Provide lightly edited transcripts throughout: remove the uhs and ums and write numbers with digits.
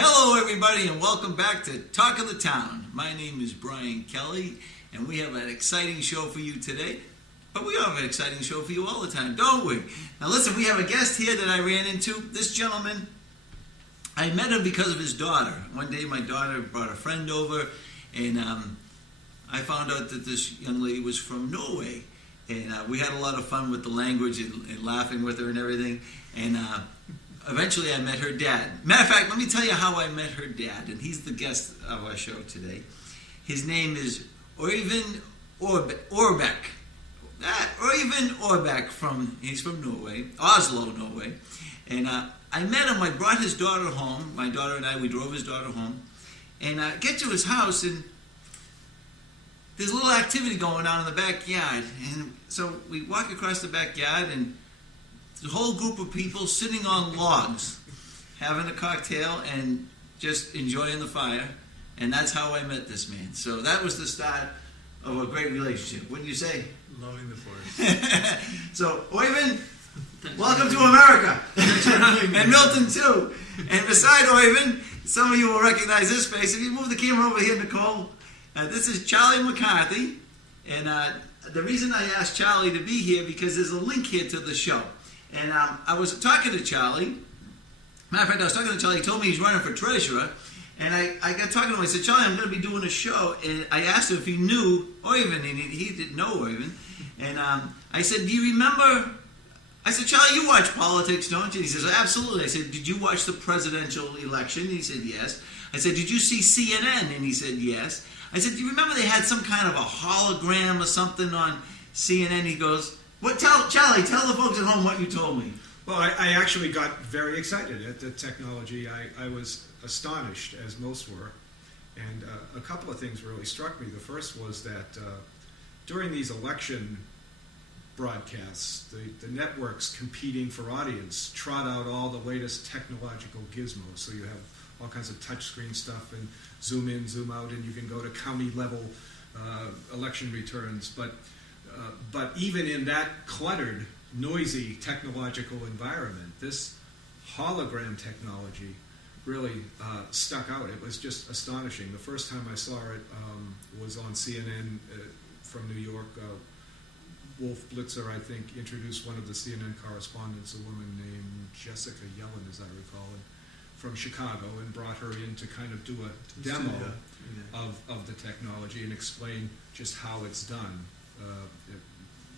Hello everybody and welcome back to Talk of the Town. My name is Brian Kelley and we have an exciting show for you today. But we have an exciting show for you all the time, don't we? Now listen, we have a guest here that I ran into. This gentleman, I met him because of his daughter. One day my daughter brought a friend over and I found out that this young lady was from Norway. And we had a lot of fun with the language and laughing with her and everything. And eventually I met her dad. Matter of fact, let me tell you how I met her dad. And he's the guest of our show today. His name is Oyvind Orbak. Oyvind Orbak, he's from Norway, Oslo, Norway. And I met him. I brought his daughter home. My daughter and I, we drove his daughter home. And I get to his house and there's a little activity going on in the backyard. And so we walk across the backyard and there's a whole group of people sitting on logs, having a cocktail and just enjoying the fire. And that's how I met this man. So that was the start of a great relationship. Wouldn't you say? Loving the forest. So, Oyvind, welcome to America. And Milton, too. And beside Oyvind, some of you will recognize this face. If you move the camera over here, Nicole, this is Charlie McCarthy. And the reason I asked Charlie to be here, because there's a link here to the show. And I was talking to Charlie. Matter of fact, I was talking to Charlie. He told me he's running for treasurer. And I got talking to him. I said, Charlie, I'm going to be doing a show. And I asked him if he knew Oyvind. And he didn't know Oyvind. And I said, do you remember? I said, Charlie, you watch politics, don't you? He says, absolutely. I said, did you watch the presidential election? He said, yes. I said, did you see CNN? And he said, yes. I said, do you remember they had some kind of a hologram or something on CNN? He goes, Charlie, tell the folks at home what you told me. Well, I actually got very excited at the technology. I was astonished, as most were. And a couple of things really struck me. The first was that during these election broadcasts, the networks competing for audience trot out all the latest technological gizmos. So you have all kinds of touchscreen stuff and zoom in, zoom out, and you can go to county level election returns. But even in that cluttered, noisy technological environment, this hologram technology really stuck out. It was just astonishing. The first time I saw it was on CNN from New York. Wolf Blitzer, I think, introduced one of the CNN correspondents, a woman named Jessica Yellen, as I recall, from Chicago, and brought her in to kind of do a demo of the technology and explain just how it's done.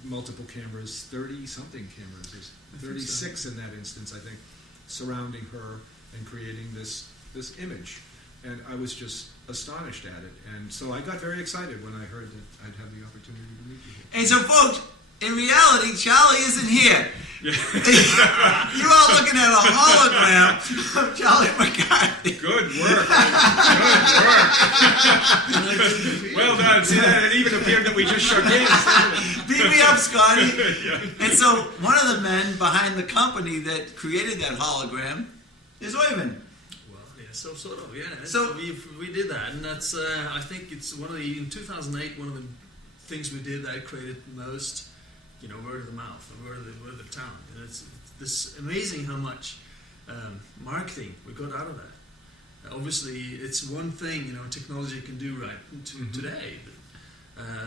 Multiple cameras, 30-something cameras, 36 in that instance, I think, surrounding her and creating this image. And I was just astonished at it. And so I got very excited when I heard that I'd have the opportunity to meet you here. And so, folks, in reality, Charlie isn't here. You're all looking at a hologram of Charlie McCarthy. Good work. Good work. Well done. See that? It even appeared that we just shook hands. Beat me up, Scotty. Yeah. And so one of the men behind the company that created that hologram is Oyvind. So sort of, yeah. So we did that, and that's I think it's in 2008 one of the things we did that created the most, word of the mouth and word of the town. And it's this amazing how much marketing we got out of that. Obviously, it's one thing technology can do today, but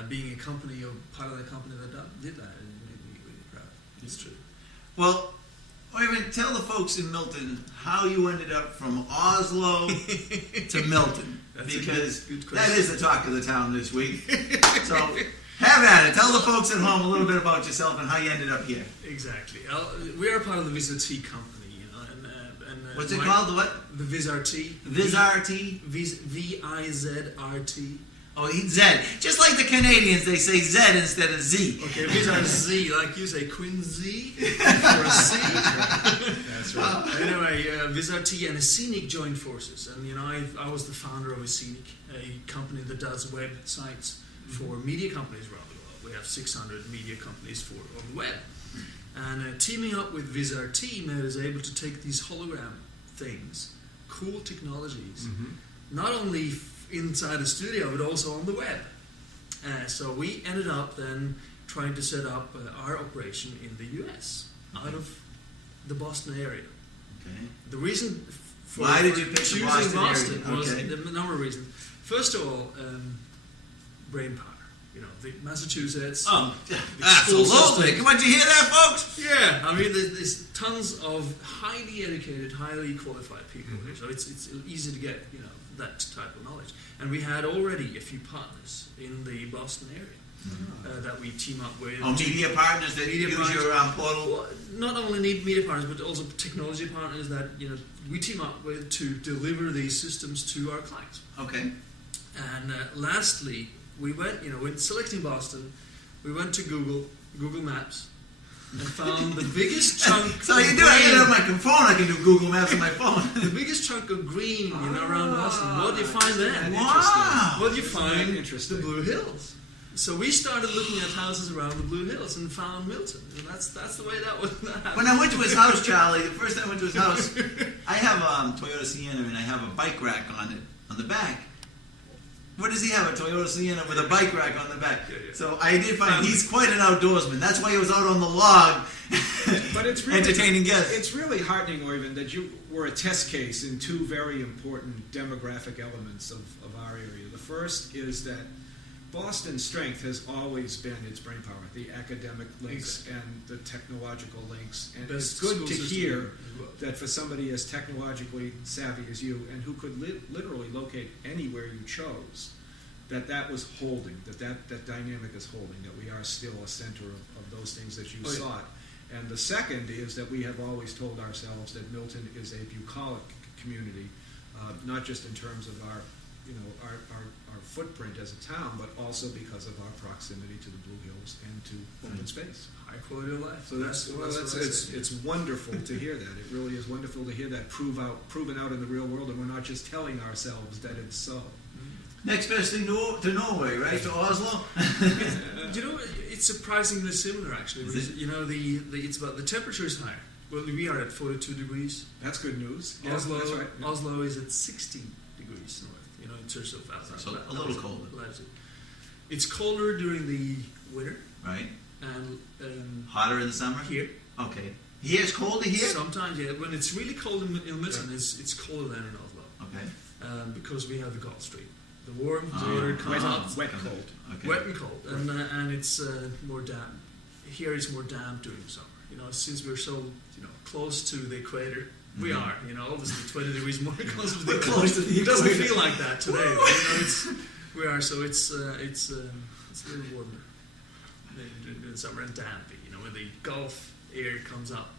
being a company or part of the company that did that, it made me really proud. It's true. Well, Oyvind, tell the folks in Milton how you ended up from Oslo to Milton. That's because good that is the talk of the town this week. So have at it. Tell the folks at home a little bit about yourself and how you ended up here. Exactly. We're a part of the Vizrt company, and what's it called? The what? The Vizrt. Vizrt. VIZRT. Oh, Z. Just like the Canadians, they say Z instead of Z. Okay, VIZRT, like you say Queen Z for a C. That's right. Anyway, Vizrt and Escenic joined forces, and I was the founder of Escenic, a company that does websites for media companies around the world. We have 600 media companies on the web, and teaming up with Vizrt made us able to take these hologram things, cool technologies, not only inside the studio, but also on the web. So we ended up then trying to set up our operation in the US, out of the Boston area. Okay. The reason Why did you pick the choosing Boston area? was Okay. a number of reasons. First of all, brain power. The Massachusetts. Oh, school absolutely. system. Come on, did you hear that, folks? Yeah, I mean, there's tons of highly educated, highly qualified people here, so it's easy to get that type of knowledge. And we had already a few partners in the Boston area that we team up with. Oh, media partners that use your portal. Well, not only need media partners, but also technology partners that we team up with to deliver these systems to our clients. Okay. And lastly, we went, when selecting Boston, we went to Google Maps, and found the biggest chunk. So you do? I get it on my phone. I can do Google Maps on my phone. The biggest chunk of green, around Boston. What do you find there? Wow. What do you find? Interesting. The Blue Hills. So we started looking at houses around the Blue Hills and found Milton. And that's the way that happened. When I went to his house, Charlie, the first time I went to his house, I have a Toyota Sienna and I have a bike rack on it on the back. What does he have? A Toyota Sienna with a bike rack on the back. Yeah. So I did find he's quite an outdoorsman. That's why he was out on the log, But it's really, entertaining guests. It's really heartening, Oyvind, that you were a test case in two very important demographic elements of our area. The first is that Boston's strength has always been its brain power, the academic links and the technological links. And Best it's good school to system hear as well. that for somebody as technologically savvy as you, and who could literally locate anywhere you chose, that was holding, that dynamic is holding, that we are still a center of those things that you sought. And the second is that we have always told ourselves that Milton is a bucolic community, not just in terms of our footprint as a town, but also because of our proximity to the Blue Hills and to open space. High quality of life. So it's wonderful to hear that. It really is wonderful to hear that proven out in the real world, and we're not just telling ourselves that it's so. Next best thing to Norway, right? To Oslo. It's surprisingly similar actually. Is it? It's about the temperature is higher. Well, we are at 42 degrees. That's good news. Yeah, Oslo, that's right. Yeah. Oslo is at 60 degrees north. In terms of So a little colder. latitude. It's colder during the winter Right. and Hotter in the summer. here. Okay. Here it's colder here. Sometimes, yeah. When it's really cold in Milton, it's colder than in Oslo Okay. because we have the Gulf Stream. The warm Oh, air comes up, Wet cold. Okay. wet and cold, and it's more damp. Here it's more damp during the summer. Since we're so close to the equator. We are, obviously 20 degrees more close to the We're equator. close to the It doesn't equator. feel like that today. But, we are, so it's a little warmer in the summer and dampy. When the Gulf air comes up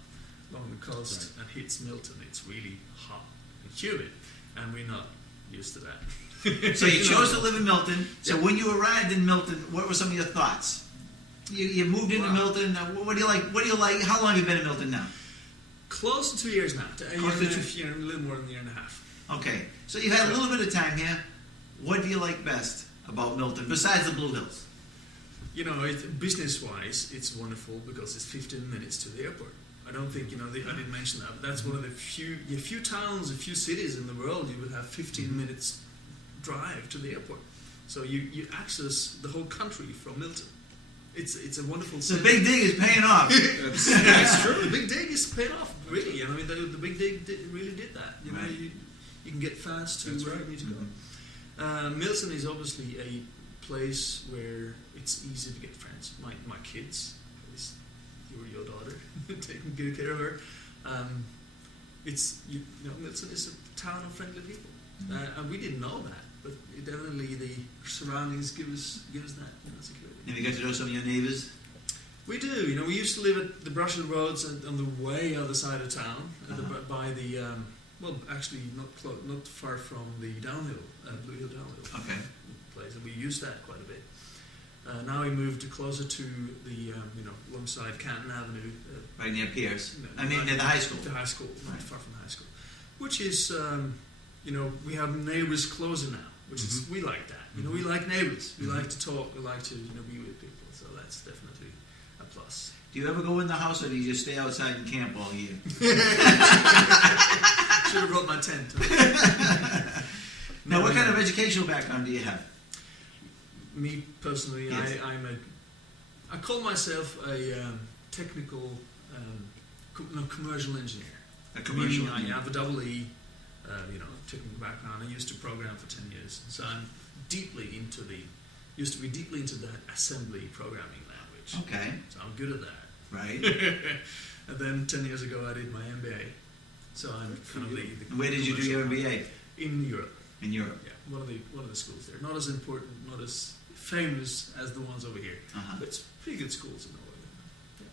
along the coast and hits Milton, it's really hot and humid, and we're not used to that. So you chose to live in Milton. So when you arrived in Milton, what were some of your thoughts? You moved into Milton. What do you like? What do you like? How long have you been in Milton now? Close to 2 years now. A little more than a year and a half. Okay. So you've had a little bit of time here. What do you like best about Milton, besides the Blue Hills? Business-wise, it's wonderful because it's 15 minutes to the airport. I don't think, I didn't mention that, but that's one of the few towns, a few cities in the world you would have 15 minutes drive to the airport. So you access the whole country from Milton. It's a wonderful The city. big dig is paying off. That's true. The big dig is paid off, really. The big dig really did that. Right. You can get fast to That's where right. you need to go. Milton is obviously a place where it's easy to get friends. My kids, at least your daughter, taking good care of her. Milton is a town of friendly people, and we didn't know that, but definitely the surroundings give us that security. Have you got to know some of your neighbors? We do. We used to live at the Brushwood Roads on the way other side of town, by the actually not far from the downhill, Blue Hill downhill. Okay. Place, and we used that quite a bit. Now we moved closer to the alongside Canton Avenue. Right near Pierce. No, Near the high school. The high school, not far from the high school, which is we have neighbors closer now, which is we like that. We like neighbors. We like to talk. We like to be with people. So that's definitely a plus. Do you ever go in the house, or do you just stay outside and camp all year? Should have brought my tent. Now, what kind of educational background do you have? Me personally, Yes. I call myself a technical commercial engineer. A commercial Meaning engineer. I have a double E, technical background. I used to program for 10 years, so I'm used to be deeply into the assembly programming language. Okay. So I'm good at that. Right. And then 10 years ago, I did my MBA. So I'm kind of the Where did you do your MBA? In Europe. In Europe. Yeah, one of the schools there. Not as important, not as famous as the ones over here, but it's pretty good schools in Norway. Yeah.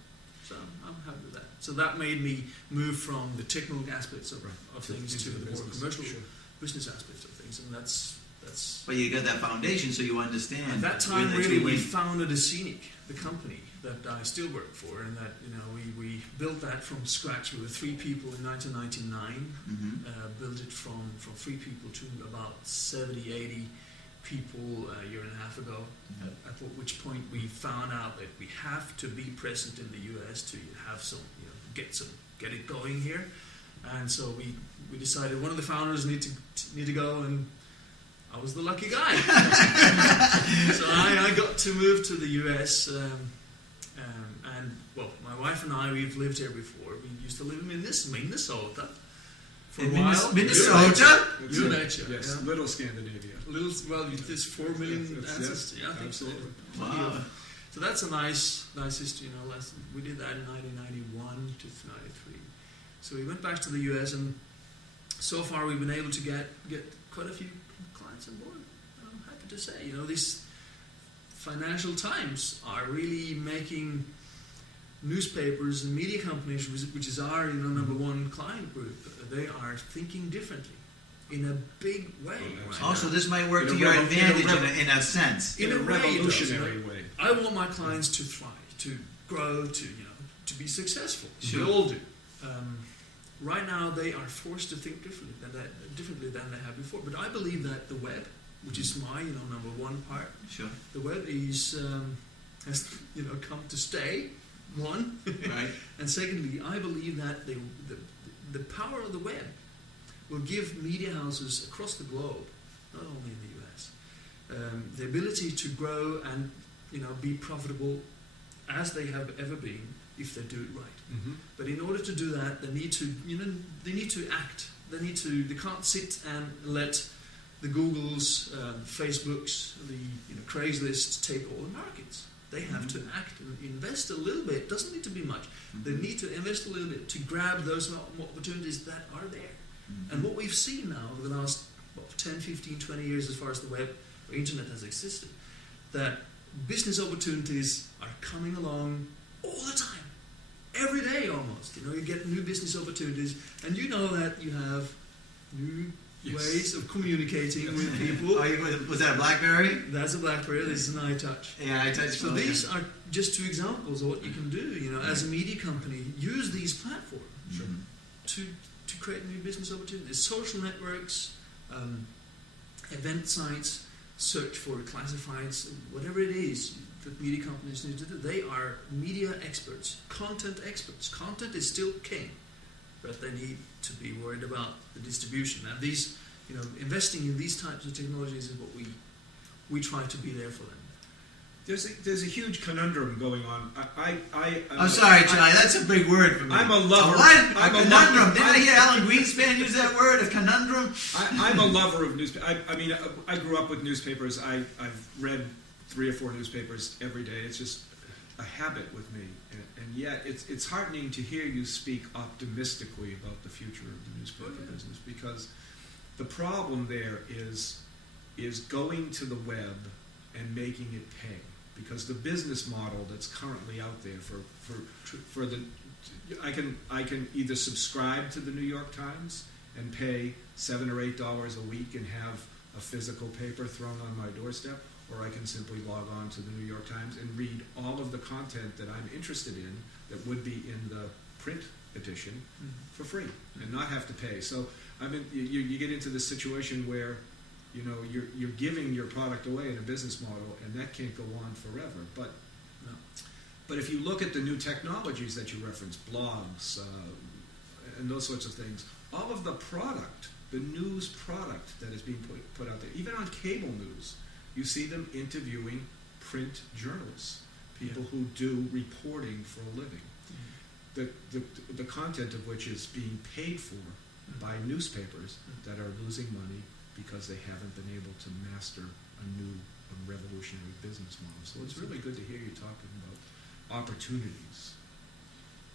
So I'm happy with that. So that made me move from the technical aspects of things to the more commercial business aspects of things, and that's. But you got that foundation, so you understand. At that time, really, we founded Escenic, the company that I still work for, and that we built that from scratch. We were 3 people in 1999. Built it from 3 people to about 70, 80 people a year and a half ago. At which point we found out that we have to be present in the US to have some, get it going here. And so we decided one of the founders need to go, and I was the lucky guy. So I got to move to the US, and my wife and I, we've lived here before. We used to live in Minnesota for a while. Minnesota? Yes, Little Scandinavia. There's 4 million ancestors. Yeah, I think absolutely. So. Wow. So that's a nice history. We did that in 1991 to 1993. So we went back to the US, and so far we've been able to get quite a few clients on board. I'm happy to say, these financial times are really making newspapers and media companies, which is our number one client group, they are thinking differently in a big way. So this might work to your advantage in a sense. In a revolutionary way. I want my clients to thrive, to grow, to be successful. Sure. We all do. Right now, they are forced to think differently than they have before. But I believe that the web, which is my number one part, the web has come to stay. One, right, and secondly, I believe that the power of the web will give media houses across the globe, not only in the US, the ability to grow and be profitable as they have ever been if they do it right. But in order to do that, they need to act. They can't sit and let the Googles, Facebooks, the Craigslist take all the markets. They have to act and invest a little bit. It doesn't need to be much. They need to invest a little bit to grab those opportunities that are there. And what we've seen now over the last 10, 15, 20 years as far as the web or internet has existed, that business opportunities are coming along all the time. Every day almost. You get new business opportunities, and that you have new ways of communicating with people. Was that a BlackBerry? That's a BlackBerry. This is an iTouch. Yeah, iTouch. So these are just 2 examples of what you can do. As a media company, use these platforms to create new business opportunities. Social networks, event sites, search for classifieds, whatever it is that media companies need to do. They are media experts, content experts. Content is still king, but they need to be worried about the distribution. And these, investing in these types of technologies is what we try to be there for them. There's a huge conundrum going on. I'm sorry, Charlie. That's a big word for me. I'm a lover. A conundrum. Didn't I hear Alan Greenspan use that word? A conundrum. I'm a lover of newspapers. I grew up with newspapers. I've read 3 or 4 newspapers every day. It's just a habit with me, and yet it's heartening to hear you speak optimistically about the future of the newspaper business, because the problem there is going to the web and making it pay, because the business model that's currently out there for the I can either subscribe to the New York Times and pay $7 or $8 a week and have a physical paper thrown on my doorstep, or I can simply log on to the New York Times and read all of the content that I'm interested in that would be in the print edition for free and not have to pay. So you get into this situation where you're giving your product away in a business model, and that can't go on forever. But if you look at the new technologies that you reference, blogs and those sorts of things, all of the product, the news product that is being put out there, even on cable news, you see them interviewing print journalists, people who do reporting for a living, the content of which is being paid for by newspapers that are losing money because they haven't been able to master a new revolutionary business model. So it's really good to hear you talking about opportunities.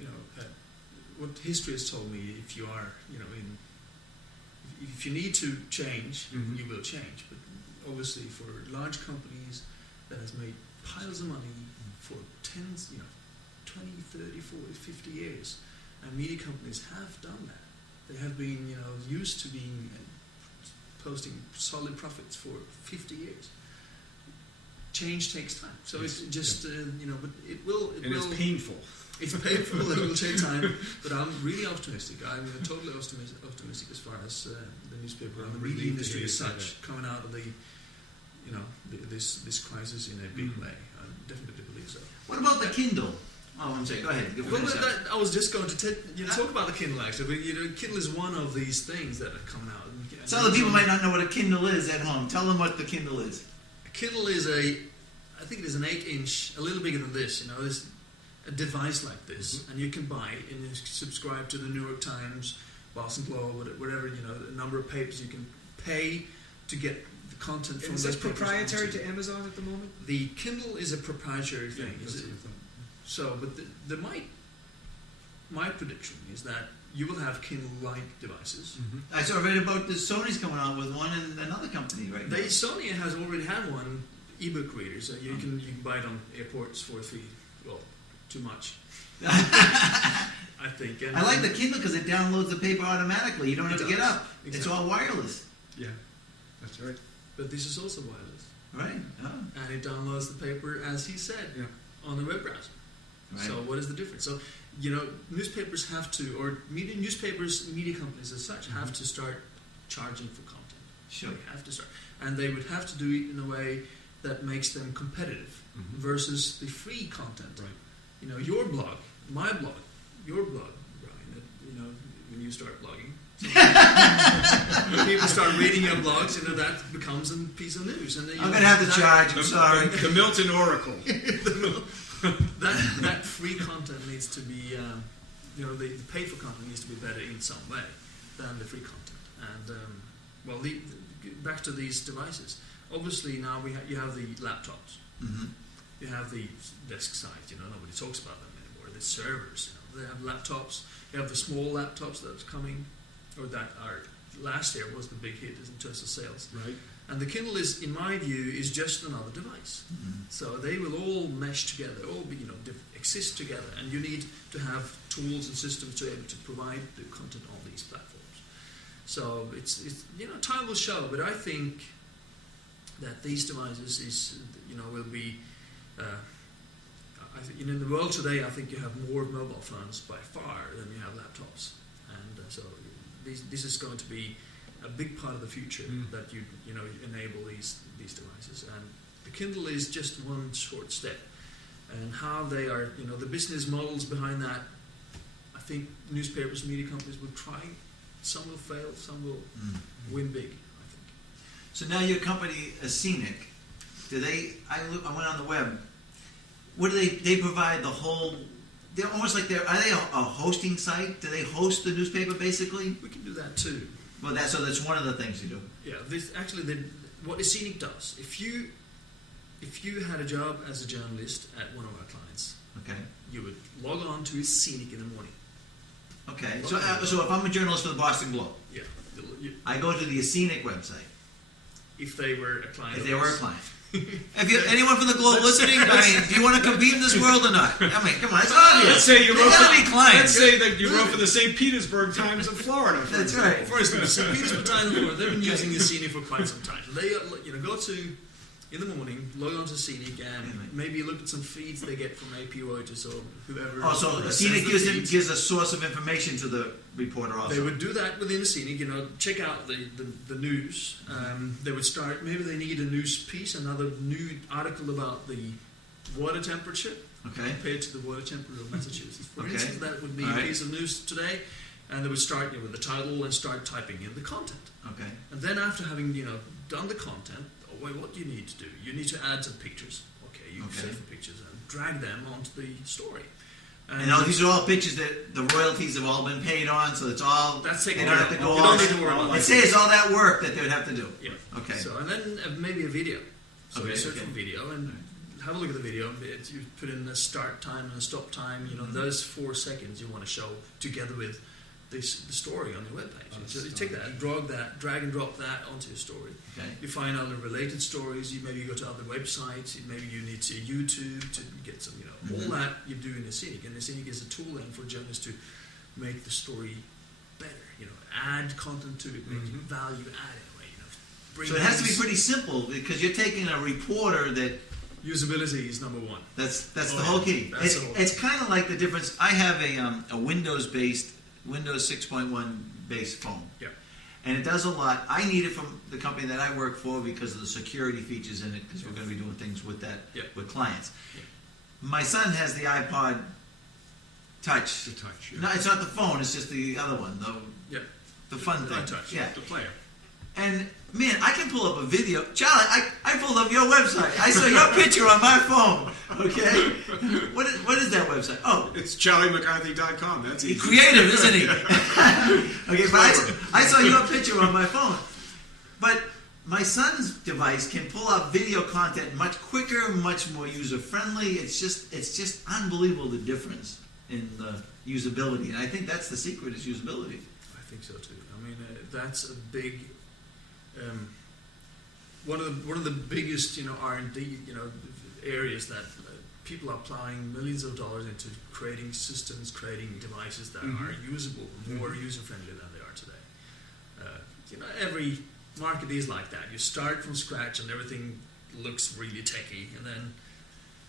You know, what history has told me, if you are, you know, if you need to change, Mhm. you will change. But obviously, for large companies that has made piles of money for 20, 30, 40, 50 years, and media companies have done that. They have been, you know, used to being posting solid profits for 50 years. Change takes time, so Yes. it's just you know, but it will. And it's painful. It's painful. It will take time, but I'm really optimistic. I'm totally optimistic as far as the newspaper and the Relieved media to industry hear as you say such coming out of the, you know, this crisis in a big way. I definitely believe so. What about the Kindle? Oh, I'm sorry. Go ahead. Well, I was just going to talk about the Kindle actually. But, you know, Kindle is one of these things that are coming out. Some of the people might not know what a Kindle is at home. Tell them what the Kindle is. A Kindle is I think it is an 8-inch, a little bigger than this. You know, it's a device like this, and you can buy it and you subscribe to the New York Times, Boston Globe, whatever, you know, a number of papers. You can pay to get the content from Is those this papers proprietary onto- to Amazon at the moment? The Kindle is a proprietary thing. Yeah, Is that's it? what I thought. So, but my prediction is that you will have Kindle-like devices. I saw read about the Sony's coming out with one and another company right now. Sony has already had one ebook reader, so you can buy it on airports for free. Well, too much, I think. And I like the Kindle because it downloads the paper automatically. You don't have to get up. It's Exactly. all wireless. Yeah, that's right. But this is also wireless, Right. Oh, and it downloads the paper, as he said, Yeah. on the web browser. right. So what is the difference? So, you know, newspapers have to, or media companies as such, have to start charging for content. Sure. They have to start, and they would have to do it in a way that makes them competitive Mhm. versus the free content. Right. You know, your blog, my blog, your blog, Brian. You know, when you start blogging, when people start reading your blogs, you know, that becomes a piece of news. And then, you I'm know, going to have to that- charge. I'm sorry. The Milton Oracle. that free content needs to be, you know, the paid for content needs to be better in some way than the free content. And well, back to these devices. Obviously, now you have the laptops, Mm-hmm. you have the desk side. You know, nobody talks about them anymore. The servers, you know, they have laptops. You have the small laptops that's coming, or that are last year was the big hit in terms of sales. Right. And the Kindle is, in my view, is just another device. Mm-hmm. So they will all mesh together, all be, you know, exist together, and you need to have tools and systems to be able to provide the content on these platforms. So it's you know, time will show, but I think that these devices will be. In the world today, I think you have more mobile phones by far than you have laptops, and so this is going to be a big part of the future that you enable these devices, and the Kindle is just one short step. And how they are, the business models behind that, I think newspapers, media companies will try. Some will fail, some will win big, I think. So now your company, Escenic, I went on the web. What do they provide the whole? They're almost like are they a hosting site? Do they host the newspaper basically? We can do that too. Well, that's one of the things you do. Yeah, what Escenic does, if you had a job as a journalist at one of our clients, Okay. you would log on to Escenic in the morning. Okay. So if I'm a journalist for the Boston Globe, Yeah. I go to the Escenic website. If they were a client. If they were a client. If anyone from the Globe listening, do you want to compete in this world or not? I mean, come on, it's obvious. Let's say you They wrote gotta for, be clients. Let's say that you wrote for the St. Petersburg Times of Florida. for That's example. right. For instance, St. Petersburg Times, they've been using Escenic for quite some time. They go to in the morning, log on to Escenic, and maybe look at some feeds they get from AP Reuters or whoever. Oh, so Escenic gives a source of information to the reporter also. They would do that within Escenic, check out the news. They would start, maybe they need a news piece, another new article about the water temperature Okay. compared to the water temperature of Massachusetts. For Okay. instance, that would be All a right. piece of news today, and they would start with the title and start typing in the content. Okay. And then after having done the content, what do you need to do? You need to add some pictures. Okay, you Okay. save the pictures and drag them onto the story. And these are all pictures that the royalties have all been paid on, so it's all. That's they taken don't care have to of. go You all. don't need to worry about It that. saves all that work that they would have to do. Yeah. Okay. So and then maybe a video. So Okay, you search okay. for video and have a look at the video. You put in a start time and a stop time. You know, those 4 seconds you want to show together with the story on your webpage. So you take that, drag and drop that onto your story. Okay. You find other related stories. You maybe go to other websites. Maybe you need to YouTube to get some. All that you do in Escenic, and Escenic is a tool then for journalists to make the story better. Add content to it, make it value add in a way. Bring So it has to be things- pretty simple because you're taking a reporter that. Usability is number one. That's the whole key. That's the whole key. It's kind of like the difference. I have a Windows 6.1 based phone. Yeah. And it does a lot. I need it from the company that I work for because of the security features in it, because we're going to be doing things with that with clients. Yeah. My son has the iPod Touch. The touch. Yeah. No, it's not the phone. It's just the other one, the fun thing. Touch. Yeah. The player. And man, I can pull up a video. Charlie, I pulled up your website. I saw your picture on my phone. Okay, what is that website? Oh, It's charliemccarthy.com. That's he's easy. creative, isn't he? Okay, but I saw your picture on my phone. But my son's device can pull up video content much quicker, much more user friendly. It's just unbelievable the difference in the usability, and I think that's the secret is usability. I think so too. I mean, that's a big one of the biggest R&D areas that people are applying millions of dollars into creating systems, creating devices that are usable, more user friendly than they are today. Every market is like that. You start from scratch and everything looks really techy, and then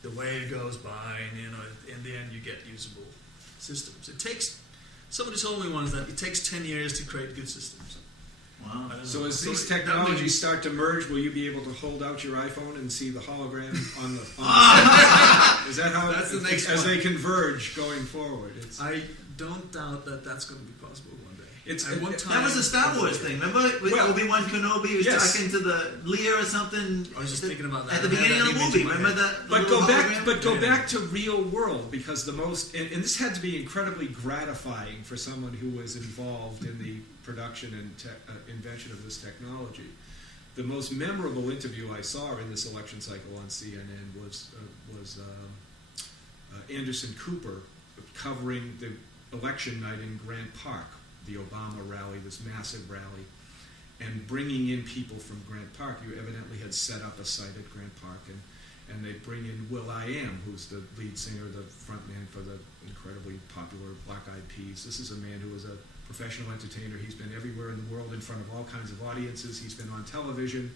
the wave goes by, and in the end you get usable systems. It takes. Somebody told me once that it takes 10 years to create good systems. Wow. So as these technologies start to merge, will you be able to hold out your iPhone and see the hologram on the Is that how That's the next as one. they converge going forward? I don't doubt that that's going to be possible one day. That was a Star Wars thing, remember? With Obi-Wan Kenobi was talking to the Leia or something. I was just thinking about that. At the beginning of the movie, remember that? But go back to real world, because the most and this had to be incredibly gratifying for someone who was involved in the production and invention of this technology. The most memorable interview I saw in this election cycle on CNN was Anderson Cooper covering the election night in Grant Park, the Obama rally, this massive rally, and bringing in people from Grant Park. You evidently had set up a site at Grant Park, and they bring in will.i.am, who's the lead singer, the front man for the incredibly popular Black Eyed Peas. This is a man who was a professional entertainer. He's been everywhere in the world in front of all kinds of audiences. He's been on television.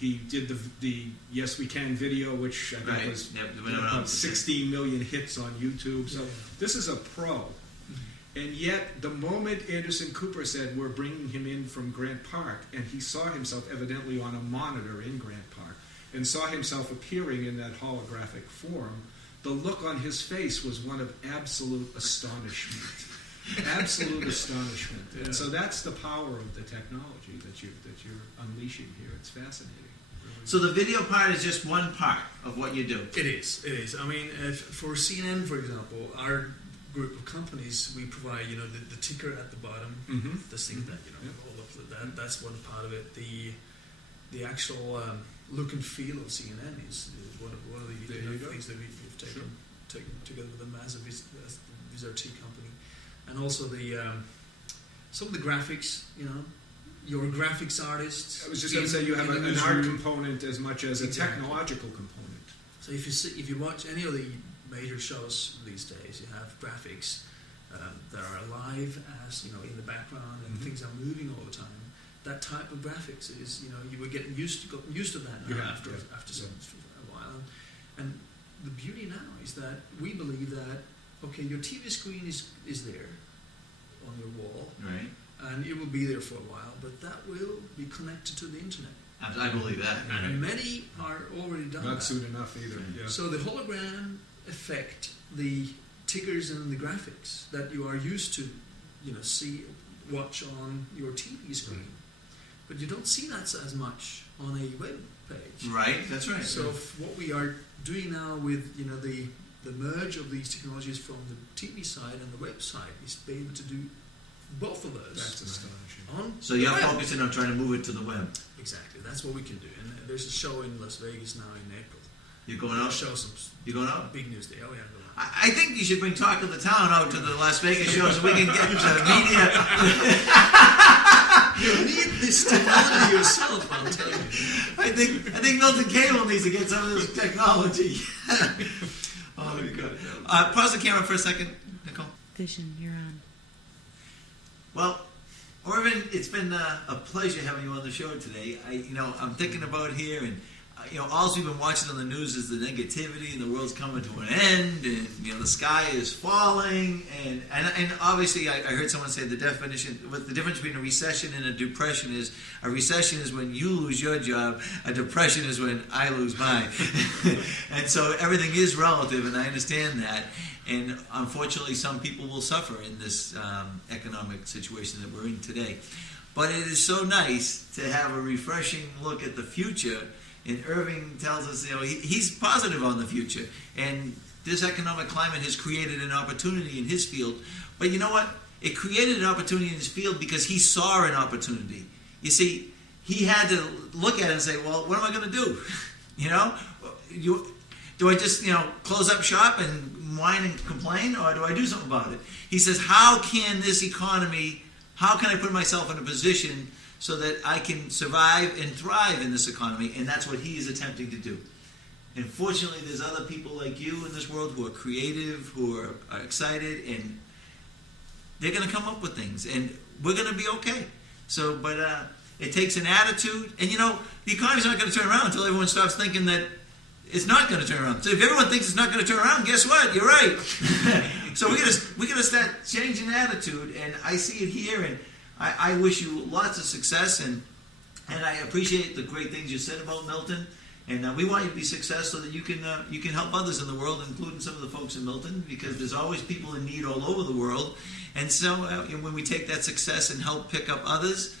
He did the Yes We Can video, which I think was about 16 million hits on YouTube. So this is a pro. And yet, the moment Anderson Cooper said, we're bringing him in from Grant Park, and he saw himself evidently on a monitor in Grant Park, and saw himself appearing in that holographic form, the look on his face was one of absolute astonishment. Absolute astonishment. Yeah. And so that's the power of the technology that you're unleashing here. It's fascinating. Really. So the video part is just one part of what you do. It is. I mean, for CNN, for example, our group of companies, we provide, the ticker at the bottom, this thing that, all of that, that's one part of it. The actual look and feel of CNN is one of the things that we've taken together with the massive Vizrt company. And also some of the graphics, your graphics artist. I was just going to say you have an art component as much as a technological component. So if you watch any of the major shows these days, you have graphics that are alive as in the background, and things are moving all the time. That type of graphics is you were getting used to that now after a while, and the beauty now is that we believe that your TV screen is there on your wall, Right. and it will be there for a while, but that will be connected to the internet. I believe that. And many are already done Not that. soon enough either. Yeah. So the hologram affect the tickers and the graphics that you are used to, watch on your TV screen, but you don't see that as much on a web page. Right, that's right. So what we are doing now with the the merge of these technologies from the TV side and the web side is to be able to do both of those. That's astonishing. So you're focusing on trying to move it to the web. Exactly, that's what we can do. And there's a show in Las Vegas now in April. You're going I'll out? show some You're going out? big news there. Oh yeah, I'm going out. I think you should bring Talk of the Town out to the Las Vegas show so we can get the media. You need this technology yourself, I'll tell you. I think Milton Cable needs to get some of this technology. Oh, good. Pause the camera for a second, Nicole. Vision, you're on. Well, Oyvind, it's been a pleasure having you on the show today. I'm thinking about here, and all we've been watching on the news is the negativity, and the world's coming to an end, and the sky is falling, and obviously I heard someone say the difference between a recession and a depression is a recession is when you lose your job, a depression is when I lose mine, and so everything is relative, and I understand that. And unfortunately, some people will suffer in this economic situation that we're in today. But it is so nice to have a refreshing look at the future. And Irving tells us, he's positive on the future. And this economic climate has created an opportunity in his field. But you know what? It created an opportunity in his field because he saw an opportunity. You see, he had to look at it and say, well, what am I going to do? Do I just, close up shop and whine and complain, or do I do something about it? He says, how can I put myself in a position so that I can survive and thrive in this economy? And that's what he is attempting to do. And fortunately, there's other people like you in this world who are creative, who are excited, and they're going to come up with things, and we're going to be okay. So, but it takes an attitude, and the economy's not going to turn around until everyone stops thinking that it's not going to turn around. So if everyone thinks it's not going to turn around, guess what? You're right. So we got to start changing attitude, and I see it here, and I wish you lots of success, and I appreciate the great things you said about Milton, and we want you to be successful so that you can help others in the world, including some of the folks in Milton, because there's always people in need all over the world, and so when we take that success and help pick up others,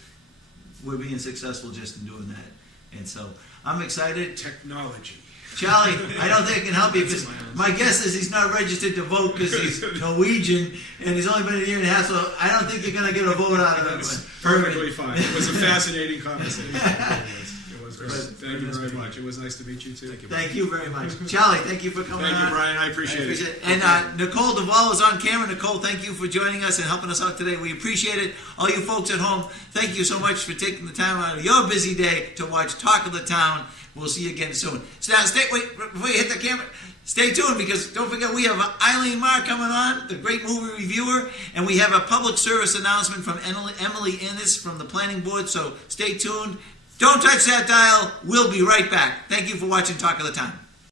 we're being successful just in doing that. And so I'm excited. Technology. Charlie, I don't think I can help you because my guess is he's not registered to vote because he's Norwegian and he's only been a year and a half, so I don't think you're going to get a vote out of him. That's perfectly fine. It was a fascinating conversation. It was great. Thank you very much. It was nice to meet you too. Thank you very much. Charlie, thank you for coming on. Thank you, Brian. I appreciate it. And Nicole Duvall is on camera. Nicole, thank you for joining us and helping us out today. We appreciate it. All you folks at home, thank you so much for taking the time out of your busy day to watch Talk of the Town. We'll see you again soon. So now, wait, before you hit the camera, stay tuned because don't forget we have Eileen Marr coming on, the great movie reviewer, and we have a public service announcement from Emily Innes from the Planning Board, so stay tuned. Don't touch that dial. We'll be right back. Thank you for watching Talk of the Town.